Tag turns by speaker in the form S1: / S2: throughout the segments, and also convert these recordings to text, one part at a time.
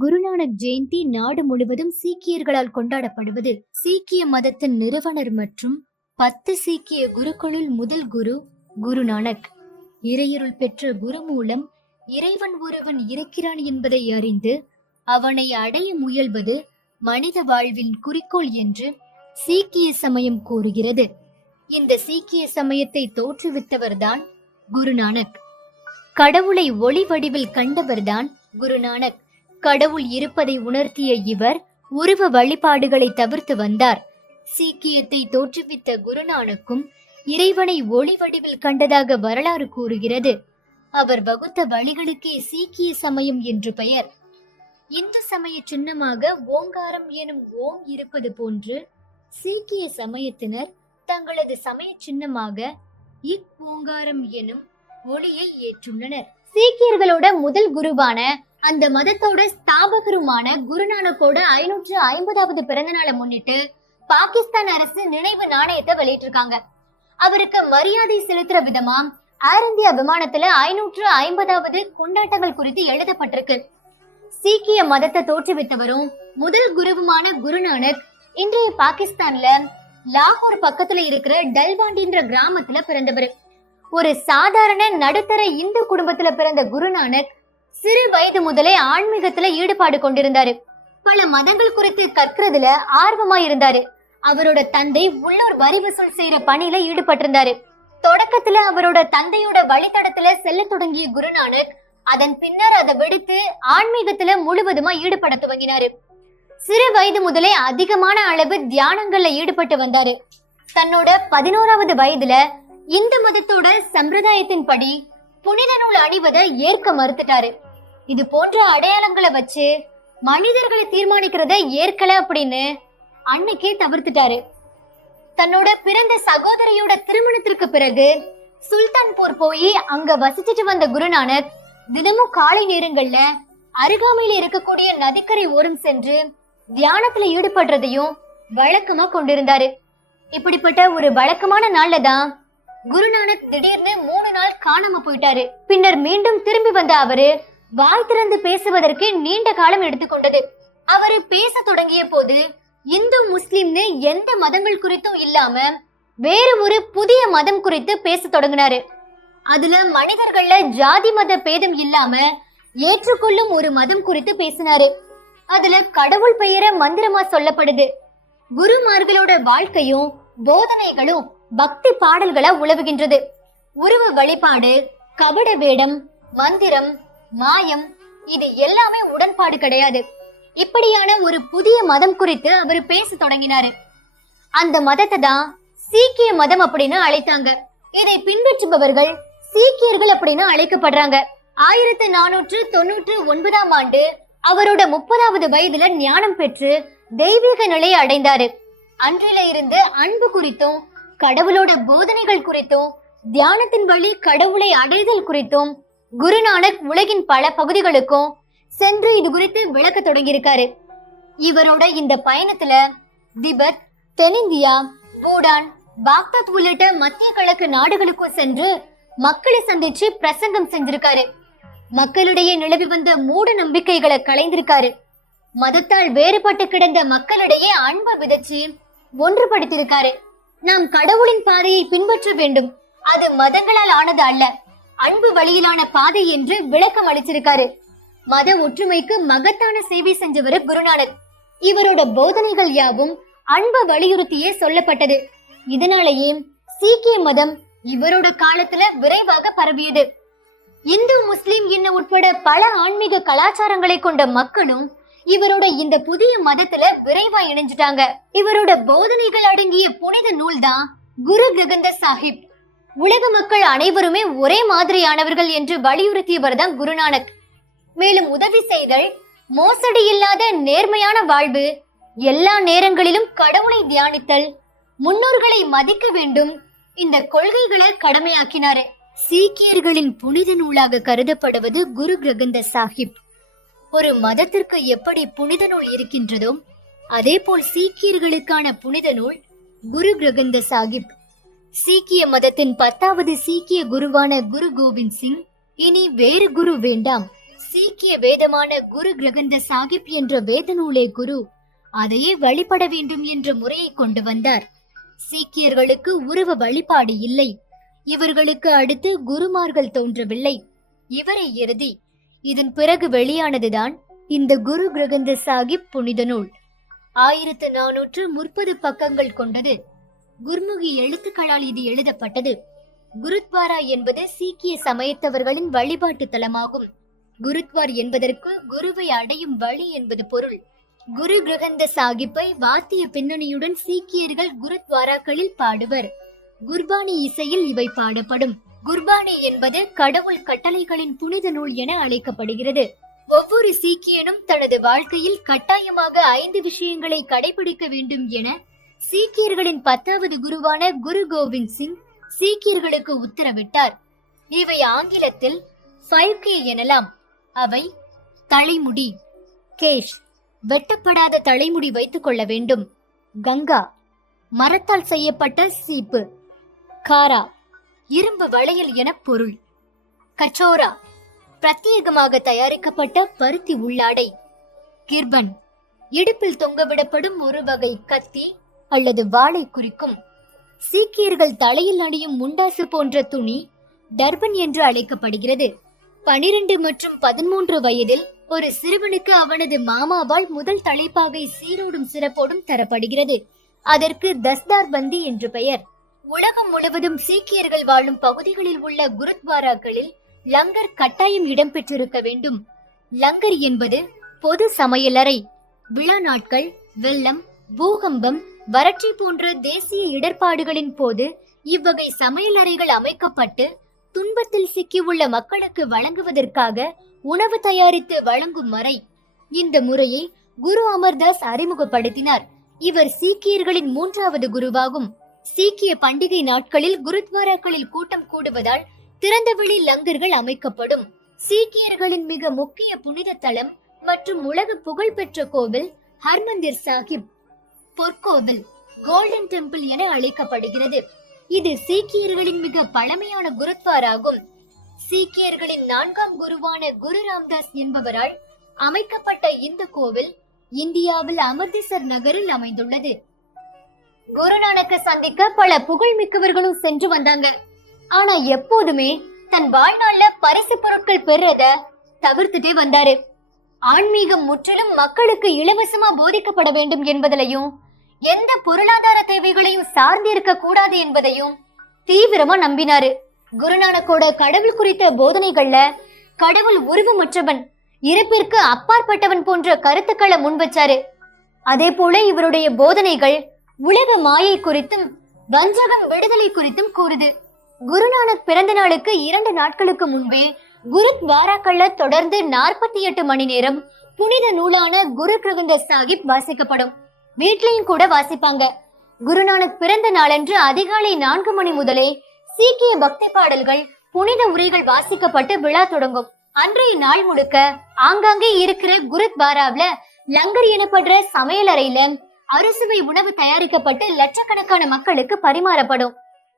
S1: குருநானக் ஜெயந்தி நாடு முழுவதும் சீக்கியர்களால் கொண்டாடப்படுவது சீக்கிய மதத்தின் நிறுவனர் மற்றும் பத்து சீக்கிய குருக்களுள் முதல் குரு குருநானக். இறையருள் பெற்ற குரு மூலம் இறைவன் ஒருவன் இருக்கிறான் என்பதை அறிந்து அவனை அடைய முயல்வது மனித வாழ்வின் குறிக்கோள் என்று சீக்கிய சமயம் கூறுகிறது. இந்த சீக்கிய சமயத்தை தோற்றுவித்தவர்தான் குருநானக். கடவுளை ஒளி வடிவில் கண்டவர்தான் குருநானக். கடவுள் இருப்பதை உணர்த்திய இவர் உருவ வழிபாடுகளை தவிர்த்து வந்தார். சீக்கியத்தை தோற்றுவித்த குருநானக்கும் இறைவனை ஒளி வடிவில் கண்டதாக வரலாறு கூறுகிறது. அவர் வகுத்த வழிகளுக்கே சீக்கிய சமயம் என்று பெயர். இந்து சமய சின்னமாக ஓங்காரம் எனும் ஓம் இருப்பது போன்று சீக்கிய சமயத்தினர் தங்களது சமய சின்னமாக இக் ஓங்காரம் எனும் ஒளியை ஏற்றுள்ளனர். சீக்கியர்களோட முதல் குருவான அந்த மதத்தோட ஸ்தாபகருமான குருநானக்கோட ஐநூற்று ஐம்பதாவது பிறந்த நாளை முன்னிட்டு பாகிஸ்தான் அரசு நினைவு நாணயத்தை வெளியிட்டிருக்காங்க. அவருக்கு மரியாதை செலுத்துற விதமா ஏர் இந்தியா விமானத்துல ஐநூற்று ஐம்பதாவது கொண்டாட்டங்கள் குறித்து எழுதப்பட்டிருக்கு. சீக்கிய மதத்தை தோற்றுவித்தவரும் முதல் குருவுமான குருநானக் இன்றைய பாகிஸ்தான்ல லாகூர் பக்கத்துல இருக்கிற டல்வாண்டின்ற கிராமத்துல பிறந்தவர். ஒரு சாதாரண நடுத்தர இந்து குடும்பத்துல பிறந்த குருநானக் சிறு வயது முதலே ஆன்மீகத்துல ஈடுபாடு கொண்டிருந்தாரு. பல மதங்கள் குறித்து கற்கிறதுல ஆர்வமா இருந்தாரு அவரோட தந்தை உள்ளூர் வரி வசூல் செய்யற பணியில ஈடுபட்டிருந்தாரு. தொடக்கத்துல அவரோட தந்தையோட வழித்தடத்துல செல்ல தொடங்கிய குருநானக் அதன் பின்னர் அதை விடுத்து ஆன்மீகத்துல முழுவதுமா ஈடுபட துவங்கினாரு. சிறு வயது முதலே அதிகமான அளவு தியானங்கள்ல ஈடுபட்டு வந்தாரு. தன்னோட பதினோராவது வயதுல இந்து மதத்தோட சம்பிரதாயத்தின்படி புனித நூல் அணிவதை ஏற்க மறுத்துட்டாரு. இது போன்ற அடையாளங்களை வச்சு மனிதர்களை தீர்மானிக்கிறத ஏற்கல அப்படின்னு அன்னைக்கே தவிர்த்துட்டாரு. தன்னோட பிறந்த சகோதரியோட திருமணத்திற்கு பிறகு சுல்தான்பூர் போய் அங்க வசிச்சுட்டு வந்த குருநானக் தினமும் காலை நேரங்கள்ல அருகாமையில் இருக்கக்கூடிய நதிக்கரை ஓரம் சென்று தியானத்துல ஈடுபடுறதையும் வழக்கமா கொண்டிருந்தாரு. இப்படிப்பட்ட ஒரு வழக்கமான நாள்ல தான் குருநானக் திடீர்னு மூணு நாள் காணாம போயிட்டாரு. பின்னர் மீண்டும் திரும்பி வந்த அவரு வாய் திறந்து பேசுவதற்கு நீண்ட காலம் எடுத்துக்கொண்டது. அவர் பேச தொடங்கிய போது இந்து முஸ்லிம்னு எந்த மதங்கள் குறித்தும் இல்லாம வேறு ஒரு புதிய மதம் குறித்து பேச தொடங்கினாரு. அதுல மனிதர்கள்ல ஜாதி மத பேதம் இல்லாம ஏற்றுக்கொள்ளும் ஒரு மதம் குறித்து பேசினாரு. அதுல கடவுள் பெயர மந்திரமா சொல்லப்படுது. குருமார்களோட வாழ்க்கையும் போதனைகளும் பக்தி பாடல்களா உழவுகின்றது. உருவ வழிபாடு கபட வேடம் மந்திரம் மாயம் இது எல்லாமே உடன்பாடு கிடையாது. இப்படியான ஒரு புதிய மதம் குறித்து அவர் பேச தொடங்கினாரு. அந்த மதத்தை தான் சீக்கிய மதம் அப்படின்னு அழைத்தாங்க. இதை பின்பற்றுபவர்கள் சீக்கியர்கள் அப்படின்னு அழைக்கப்படுறாங்க. ஆயிரத்தி நானூற்று தொண்ணூற்று ஒன்பதாம் ஆண்டு அவரோட முப்பதாவது வயதுல ஞானம் பெற்று தெய்வீக நிலையை அடைந்தாரு. அன்றில இருந்து அன்பு குறித்தும் கடவுளோட போதனைகள் குறித்தும் தியானத்தின் வழி கடவுளை அடைதல் குறித்தும் குருநானக் உலகின் பல பகுதிகளுக்கும் சென்று இது குறித்து விளக்க தொடங்கியிருக்காரு. இவரோட இந்த பயணத்துல திபெத் தென்னிந்தியா பூடான் பாக்தாத் உள்ளிட்ட மத்திய கிழக்கு நாடுகளுக்கும் சென்று மக்களை சந்திச்சு பிரசங்கம் செஞ்சிருக்காரு. மக்களிடையே நிலவி வந்த மூட நம்பிக்கைகளை களைந்திருக்காரு. மதத்தால் வேறுபட்டு கிடந்த மக்களிடையே அன்பை விதைச்சு ஒன்றுபடுத்தியிருக்காரு. நாம் கடவுளின் பாதையை பின்பற்ற வேண்டும். அது மதங்களால் ஆனது அல்ல. அன்பு வழியிலான பாதை என்று விளக்கம் அளிச்சிருக்காரு மத ஒற்றுமைக்கு மகத்தான சேவை செஞ்சவர் குருநானக். இவரோட போதனைகள் யாவும் அன்பை வலியுறுத்தியே சொல்லப்பட்டது. இதனாலேயே சீக்கிய மதம் இவரோட காலத்துல விரைவாக பரவியது. இந்து முஸ்லிம் என்ன உட்பட பல ஆன்மீக கலாச்சாரங்களை கொண்ட மக்களும் இவரோட இந்த புதிய மதத்துல விரைவா இணைஞ்சிட்டாங்க. இவரோட போதனைகள் அடங்கிய புனித நூல் தான் குரு கிரகந்த சாஹிப். உலக மக்கள் அனைவருமே ஒரே மாதிரியானவர்கள் என்று வலியுறுத்தியவர் தான் குருநானக். மேலும் உதவி செய்தல் மோசடி இல்லாத நேர்மையான வாழ்வு எல்லா நேரங்களிலும் கடவுளை தியானித்தல் முன்னோர்களை மதிக்க வேண்டும் இந்த கொள்கைகளை கடமையாக்கினார். சீக்கியர்களின் புனித நூலாக கருதப்படுவது குரு கிரகந்த சாஹிப். ஒரு மதத்திற்கு எப்படி புனித நூல் இருக்கின்றதோ அதே போல் சீக்கியர்களுக்கான புனித நூல் குரு கிரகந்த சாஹிப். சீக்கிய மதத்தின் பத்தாவது சீக்கிய குருவான குரு கோவிந்த் சிங் இனி வேறு குரு வேண்டாம். சீக்கிய வேதமான குரு கிரகந்த சாகிப் என்ற வேத நூலே குரு அதையே வழிபட வேண்டும் என்ற முறையை கொண்டு வந்தார். சீக்கியர்களுக்கு உருவ வழிபாடு இல்லை. இவர்களுக்கு அடுத்து குருமார்கள் தோன்றவில்லை. இவரை எழுதி இதன் பிறகு வெளியானதுதான் இந்த குரு கிரகந்த சாகிப் புனித நூல். ஆயிரத்து நானூற்று முப்பது பக்கங்கள் கொண்டது. குர்முகி எழுத்துக்களால் இது எழுதப்பட்டது. குருத்வாரா என்பது சீக்கிய சமயத்தவர்களின் வழிபாட்டு தலமாகும். குருத்வார் என்பதற்கு குருவை அடையும் வழி என்பது பொருள். குரு கிரகந்த சாகிப்பை வாத்திய பின்னணியுடன் சீக்கியர்கள் குருத்வாராக்களில் பாடுவர். குர்பானி இசையில் இவை பாடப்படும். குர்பானி என்பது கடவுள் கட்டளைகளின் புனித நூல் என அழைக்கப்படுகிறது. ஒவ்வொரு சீக்கியனும் தனது வாழ்க்கையில் கட்டாயமாக ஐந்து விஷயங்களை கடைபிடிக்க வேண்டும் என சீக்கியர்களின் பத்தாவது குருவான குரு கோவிந்த் சிங் சீக்கியர்களுக்கு உத்தரவிட்டார். இவை ஆங்கிலத்தில் ஃபைவ் கே எனலாம். அவை தலைமுடி கேஷ் வெட்டப்படாத தலைமுடி வைத்துக் கொள்ள வேண்டும். கங்கா மரத்தால் செய்யப்பட்ட சீப்பு காரா இரும்பு வளையல் என பொருள். கச்சோரா பிரத்யேகமாக தயாரிக்கப்பட்ட பருத்தி உள்ளாடை. கிர்பன் இடுப்பில் தொங்கவிடப்படும் ஒரு வகை கத்தி அல்லது வாளை குறிக்கும். சீக்கியர்கள் தலையில் அணியும் முண்டாசு போன்ற துணி டர்பன் என்று அழைக்கப்படுகிறது. பனிரெண்டு மற்றும் பதிமூன்று வயதில் ஒரு சிறுவனுக்கு அவனது மாமாவால் முதல் தலைப்பாகை சீரோடும் சிறப்போடும் தரப்படுகிறது. அதற்கு தஸ்தார் பந்தி என்று பெயர். உலகம் முழுவதும் சீக்கியர்கள் வாழும் பகுதிகளில் உள்ள குருத்வாராக்களில் லங்கர் கட்டாயம் இடம்பெற்றிருக்க வேண்டும். லங்கர் என்பது பொது சமையலறை. விழா நாட்கள் வெள்ளம் பூகம்பம் வறட்சி போன்ற தேசிய இடர்பாடுகளின் போது இவ்வகை சமையலறைகள் அமைக்கப்பட்டு துன்பத்தில் சிக்கியுள்ள மக்களுக்கு வழங்குவதற்காக உணவு தயாரித்து வழங்கும் முறை. இந்த முறையை குரு அமர்தாஸ் அறிமுகப்படுத்தினார். இவர் சீக்கியர்களின் மூன்றாவது குருவாகும். சீக்கிய பண்டிகை நாட்களில் குருத்வாராக்களில் கூட்டம் கூடுவதால் திறந்தவெளி லங்கர்கள் அமைக்கப்படும். சீக்கியர்களின் மிக முக்கிய புனித தலம் மற்றும் உலக புகழ்பெற்ற கோவில் ஹர்மந்திர் சாஹிப். பொற்கோவில் கோல்டன் டெம்பிள் என அழைக்கப்படுகிறது. இது சீக்கியர்களின் மிக பழமையான குருத்வாராகும். சீக்கியர்களின் நான்காம் குருவான குரு ராம்தாஸ் என்பவரால் அமைக்கப்பட்ட இந்த கோவில் இந்தியாவில் அமிர்தசர் நகரில் அமைந்துள்ளது. குருநானக்க சந்திக்க பல புகழ்மிக்கவர்களும் சென்று வந்தாங்க. ஆனா எப்போதுமே தன் வாழ்நாள்ல பரிசு பொருட்கள் பெறத தவிர்த்துட்டே வந்தாரு. ஆன்மீகம் முற்றிலும் மக்களுக்கு இலவசமா போதிக்கப்பட வேண்டும் என்பதிலையும் எந்த பொருளாதார தேவைகளையும் சார்ந்து இருக்க கூடாது என்பதையும் தீவிரமா நம்பினாரு. குருநானக்கோட கடவுள் குறித்த போதனைகள்ல கடவுள் உருவமற்றவன் இறப்பிற்கு அப்பாற்பட்டவன் போன்ற கருத்துக்களை முன்வச்சாரு அதே போல இவருடைய போதனைகள் உலக மாயை குறித்தும் வஞ்சகம் விடுதலை குறித்தும் கூறுது. குருநானக் பிறந்த நாளுக்கு இரண்டு நாட்களுக்கு முன்பே குருத்வாராக்கள்ல தொடர்ந்து நாற்பத்தி எட்டு மணி நேரம் புனித நூலான குரு கிரகந்த சாஹிப் வாசிக்கப்படும். வீட்லயும் கூட வாசிப்பாங்க. குருநானக் பிறந்த நாளன்று அதிகாலை நான்கு மணி முதலே சீக்கிய பக்தி பாடல்கள் புனித உரைகள் வாசிக்கப்பட்டு விழா தொடங்கும். அன்றைய நாள் முழுக்க ஆங்காங்கே இருக்கிற குருத்வாராவில லங்கர் எனப்படுற சமையலறையில அறுசுவை உணவு தயாரிக்கப்பட்டு லட்சக்கணக்கான மக்களுக்கு பரிமாறப்படும்.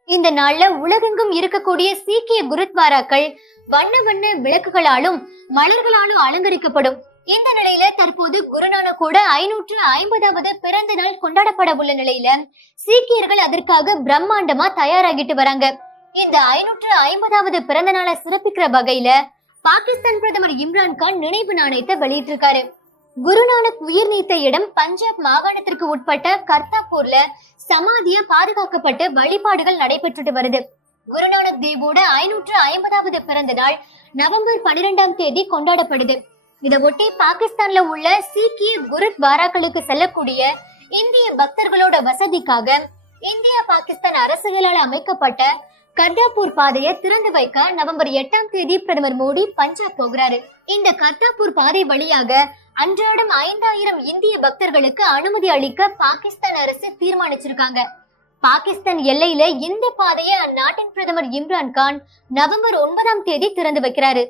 S1: இந்த நாள்ல உலகெங்கும் இருக்கக்கூடிய சீக்கிய குருத்வாராக்கள் வண்ண வண்ண விளக்குகளாலும் மலர்களாலும் அலங்கரிக்கப்படும். இந்த நிலையில தற்போது குருநானக்கோட ஐநூற்று ஐம்பதாவது பிறந்த நாள் கொண்டாடப்பட உள்ள நிலையில சீக்கியர்கள் அதற்காக பிரம்மாண்டமா தயாராகிட்டு வராங்க. இந்த ஐநூற்று ஐம்பதாவது பிறந்த நாளை சிறப்பிக்கிற வகையில பாகிஸ்தான் பிரதமர் இம்ரான் கான் நினைவு நாணயத்தை வெளியிட்டிருக்காரு. குருநானக் உயிர் நீத்த இடம் பஞ்சாப் மாகாணத்திற்கு உட்பட்ட கர்த்தாப்பூர்ல சமாதிய பாதுகாக்கப்பட்டு வழிபாடுகள் நடைபெற்றுட்டு வருது. குருநானக் தேவோட ஐநூற்று ஐம்பதாவது பிறந்த நாள் நவம்பர் பன்னிரெண்டாம் தேதி கொண்டாடப்படுது. இதை ஒட்டி பாகிஸ்தான்ல உள்ள சீக்கிய குருத்வாராக்களுக்கு செல்லக்கூடிய இந்திய பக்தர்களோட வசதிக்காக இந்தியா பாகிஸ்தான் அரசுகளால் அமைக்கப்பட்ட கர்தாப்பூர் பாதையை திறந்து வைக்க நவம்பர் எட்டாம் தேதி பிரதமர் மோடி பஞ்சாப் போகிறாரு. இந்த கர்தாப்பூர் பாதை வழியாக அன்றாடம் ஐந்தாயிரம் இந்திய பக்தர்களுக்கு அனுமதி அளிக்க பாகிஸ்தான் அரசு தீர்மானிச்சிருக்காங்க. பாகிஸ்தான் எல்லையில இந்த பாதையை அந்நாட்டின் பிரதமர் இம்ரான் கான் நவம்பர் ஒன்பதாம் தேதி திறந்து வைக்கிறாரு.